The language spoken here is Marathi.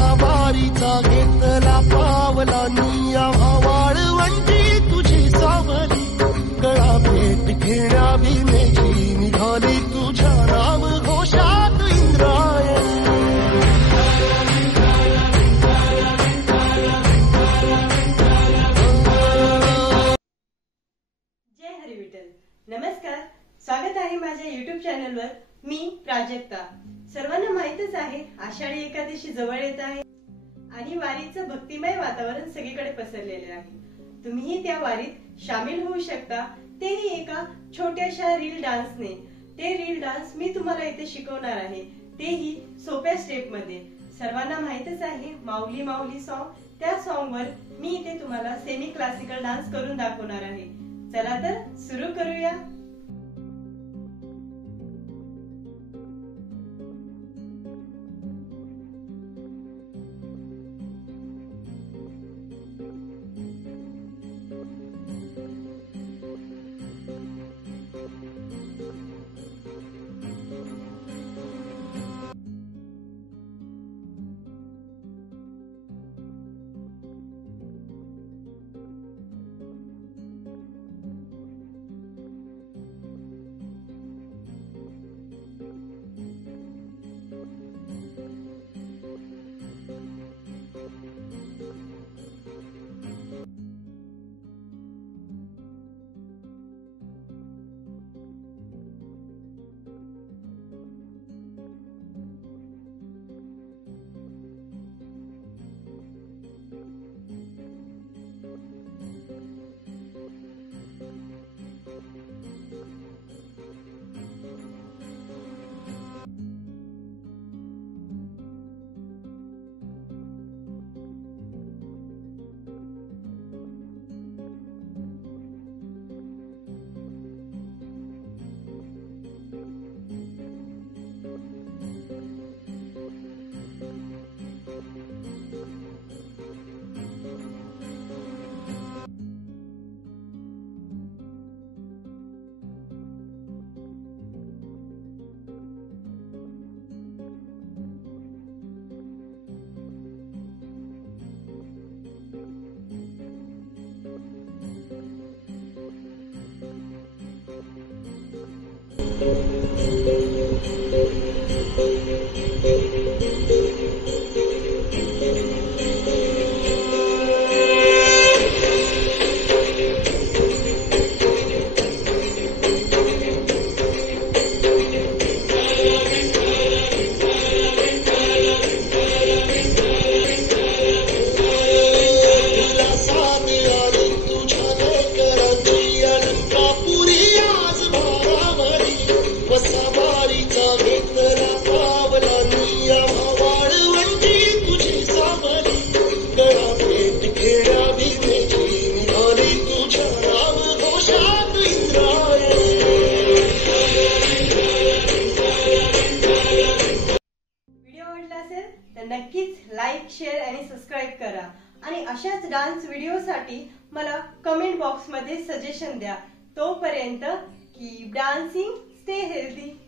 वसावारीचा घेतला पावला निया वाळवंटी तुझी सावली गळा भेट घेण्या भीमेची निघाली तुझ्या राम घोषात इंद्रायणी. जय हरी विठ्ठल. नमस्कार, स्वागत आहे माझ्या युट्यूब चॅनलवर. मी प्राजक्ता. सर्वांना माहितच आहे आषाढी एकादशी जवळ येत आहे आणि वारीचं भक्तिमय वातावरण सगळीकडे पसरलेले आहे. तुम्हीही त्या वारीत सामील होऊ शकता, तेही एका छोट्याशा रील डान्सने. ते रील डान्स मी तुम्हाला इथे शिकवणार आहे, तेही सोप्या स्टेप मध्ये. सर्वांना माहितच आहे माऊली माऊली सॉन्ग, त्या सॉन्ग वर मी इथे तुम्हाला सेमी क्लासिकल डान्स करून दाखवणार आहे. चला तर सुरू करूया. नक्कीच लाईक, शेअर आणि सबस्क्राईब करा आणि अशाच डान्स व्हिडिओसाठी मला कमेंट बॉक्स मध्ये सजेशन द्या. तोपर्यंत कीप डान्सिंग, स्टे हेल्दी.